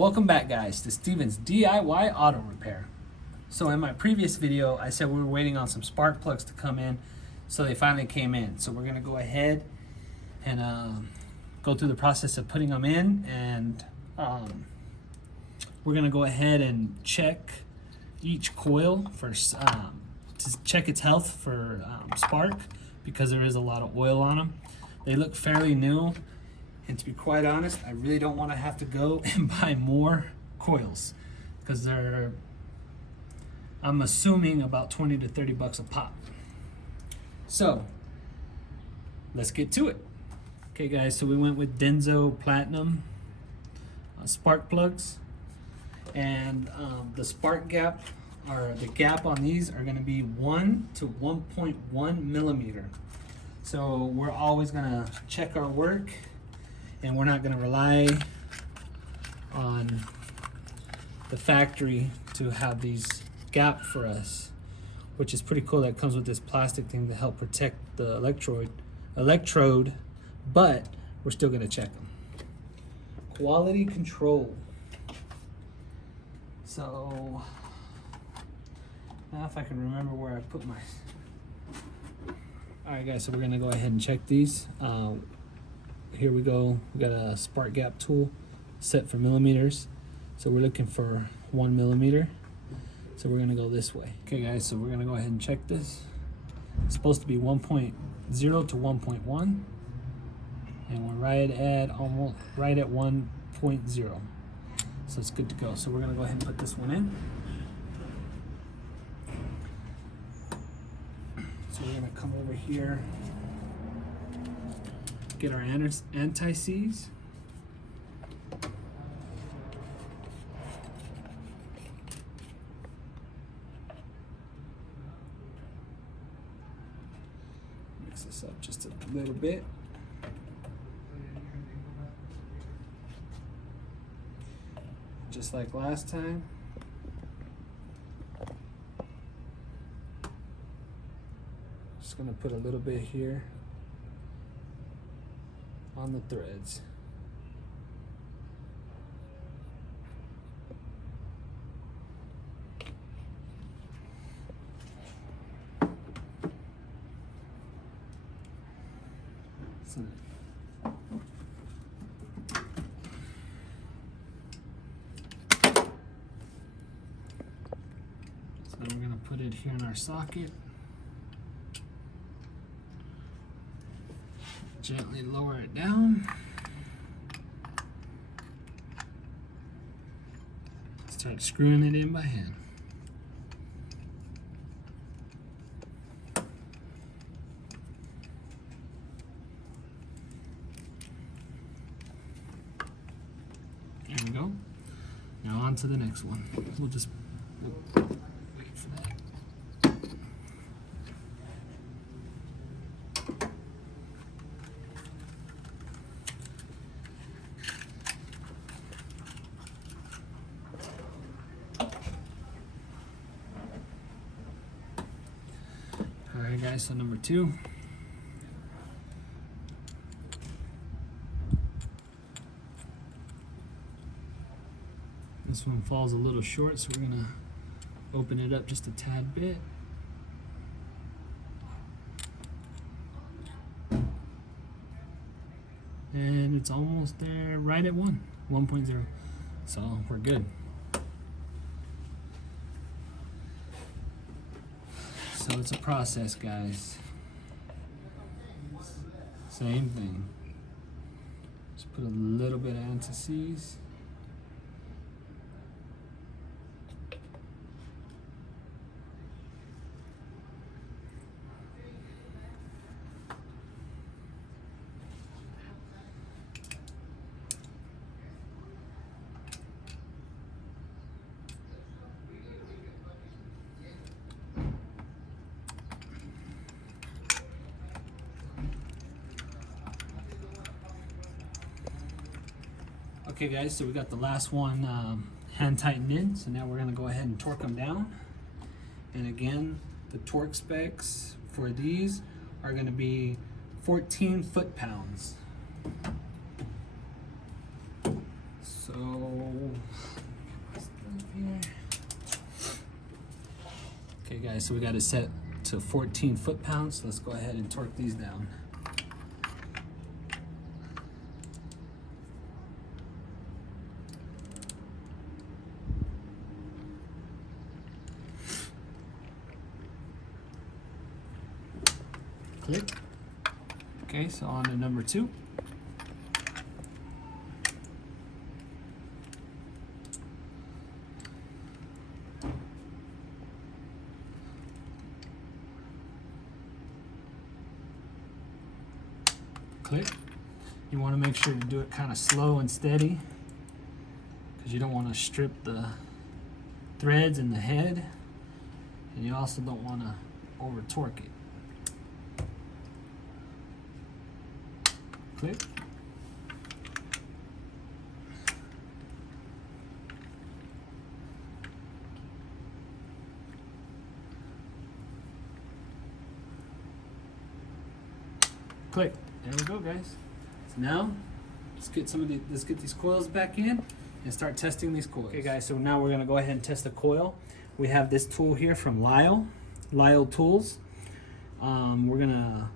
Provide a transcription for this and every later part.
Welcome back, guys, to Steven's DIY Auto Repair. So in my previous video, I said we were waiting on some spark plugs to come in, so they finally came in. So we're gonna go ahead and go through the process of putting them in, and we're gonna go ahead and check each coil for to check its health for spark, because there is a lot of oil on them. They look fairly new. And to be quite honest, I really don't want to have to go and buy more coils, because they're, I'm assuming, about 20 to 30 bucks a pop. So let's get to it. Okay guys, so we went with Denso Platinum spark plugs, and the spark gap, or the gap on these, are going to be 1 to 1.1 millimeter. So we're always going to check our work, and we're not going to rely on the factory to have these gap for us, which is pretty cool. That comes with this plastic thing to help protect the electrode, but we're still going to check them. Quality control. So now if I can remember where I put my... Alright guys, so we're going to go ahead and check these. Here we go. We got a spark gap tool set for millimeters. So we're looking for 1 millimeter. So we're gonna go this way. Okay guys, so we're gonna go ahead and check this. It's supposed to be 1.0 to 1.1. And we're right at 1.0. So it's good to go. So we're gonna go ahead and put this one in. So we're gonna come over here, get our anti-seize. Mix this up just a little bit. Just like last time. Just gonna put a little bit here on the threads. So we're going to put it here in our socket. Gently lower it down. Start screwing it in by hand. There we go. Now on to the next one. We'll just wait for that. Alright guys, so number 2. This one falls a little short, so we're gonna open it up just a tad bit. And it's almost there, right at 1.0. So we're good. So it's a process, guys. Same thing. Just put a little bit of anti-seize. Okay guys, so we got the last one hand tightened in, so now we're going to go ahead and torque them down. And again, the torque specs for these are going to be 14 foot-pounds. So So, okay guys, so we got it set to 14 foot-pounds. Let's go ahead and torque these down. Click. Okay, so on to number 2. Click. You want to make sure to do it kind of slow and steady because you don't want to strip the threads in the head, and you also don't want to over torque it. Click. Click. There we go, guys. So now let's get these coils back in and start testing these coils. Okay, guys. So now we're gonna go ahead and test the coil. We have this tool here from Lisle Tools. We're gonna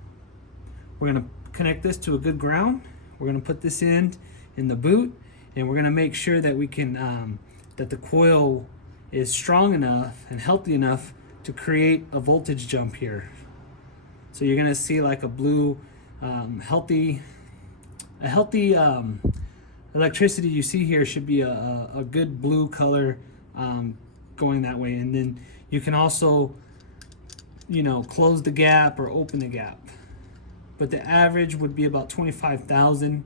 connect this to a good ground. We're gonna put this in the boot, and we're gonna make sure that we can that the coil is strong enough and healthy enough to create a voltage jump here. So you're gonna see like a blue healthy electricity you see here should be a good blue color going that way, and then you can also, you know, close the gap or open the gap. But the average would be about 25,000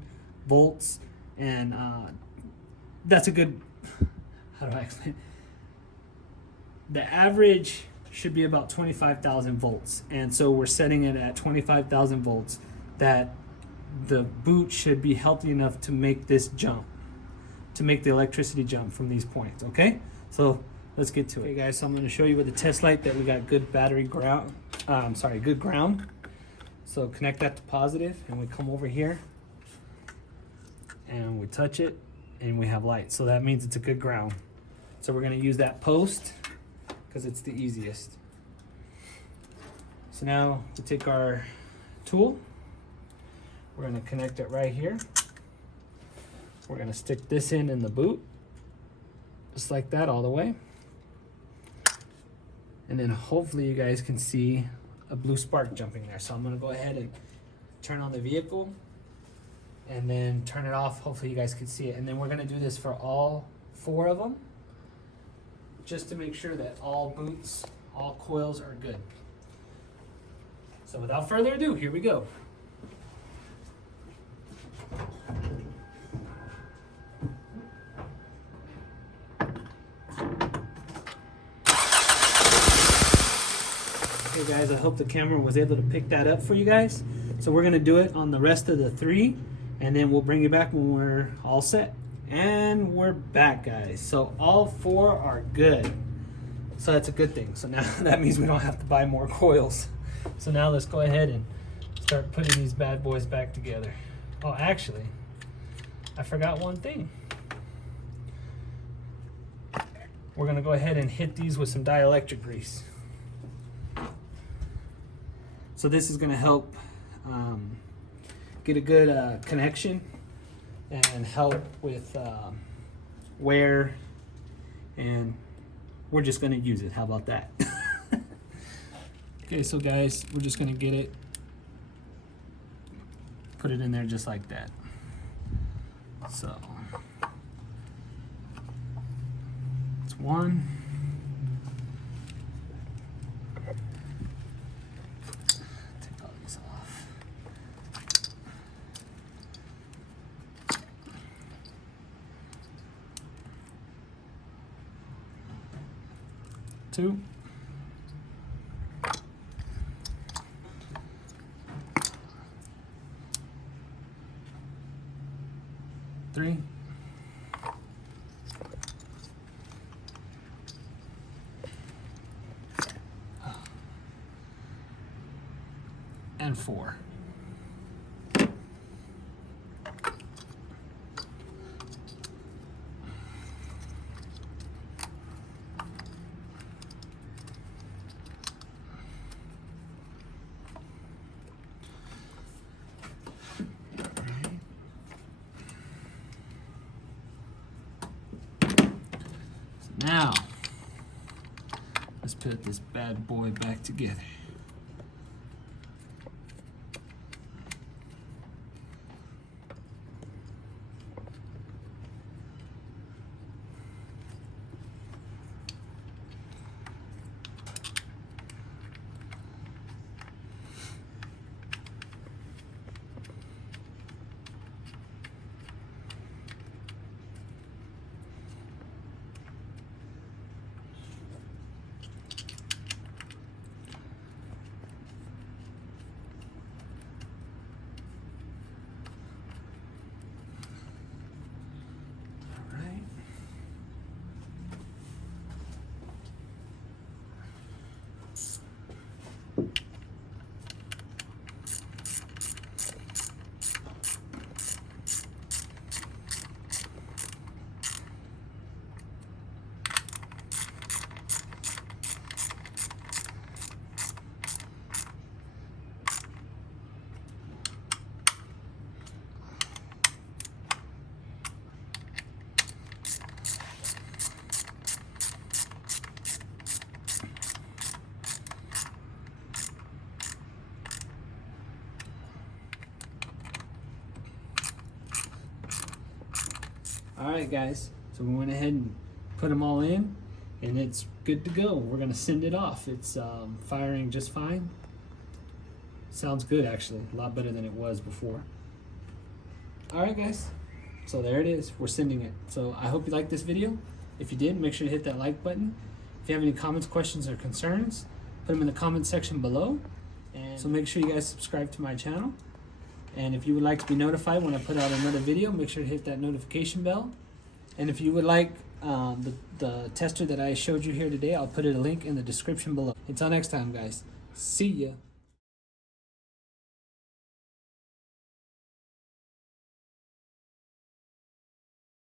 volts, and that's a good, how do I explain? The average should be about 25,000 volts, and so we're setting it at 25,000 volts, that the boot should be healthy enough to make this jump, to make the electricity jump from these points. Okay, so let's get to it. Okay guys, so I'm going to show you with the test light that we got good battery ground, good ground. So connect that to positive, and we come over here and we touch it and we have light, so that means it's a good ground. So we're going to use that post because it's the easiest. So now we take our tool, we're going to connect it right here. We're going to stick this in the boot, just like that, all the way. And then hopefully you guys can see a blue spark jumping there. So I'm going to go ahead and turn on the vehicle and then turn it off. Hopefully you guys can see it. And then we're going to do this for all 4 of them, just to make sure that all boots, all coils are good. So without further ado, here we go. Okay guys, I hope the camera was able to pick that up for you guys. So we're gonna do it on the rest of the 3, and then we'll bring you back when we're all set. And we're back, guys. So all 4 are good. So that's a good thing. So now that means we don't have to buy more coils. So now let's go ahead and start putting these bad boys back together. Oh, actually, I forgot one thing. We're gonna go ahead and hit these with some dielectric grease. So this is gonna help get a good connection and help with wear, and we're just gonna use it. How about that? Okay, so guys, we're just gonna get it, put it in there just like that. So it's 1. Take all these off. 2. 3. And 4. Now, let's put this bad boy back together. Alright guys, so we went ahead and put them all in and it's good to go. We're going to send it off. It's firing just fine. Sounds good actually, a lot better than it was before. Alright guys, so there it is. We're sending it. So I hope you liked this video. If you did, make sure to hit that like button. If you have any comments, questions, or concerns, put them in the comment section below. And so make sure you guys subscribe to my channel. And if you would like to be notified when I put out another video, make sure to hit that notification bell. And if you would like the tester that I showed you here today, I'll put a link in the description below. Until next time, guys. See ya.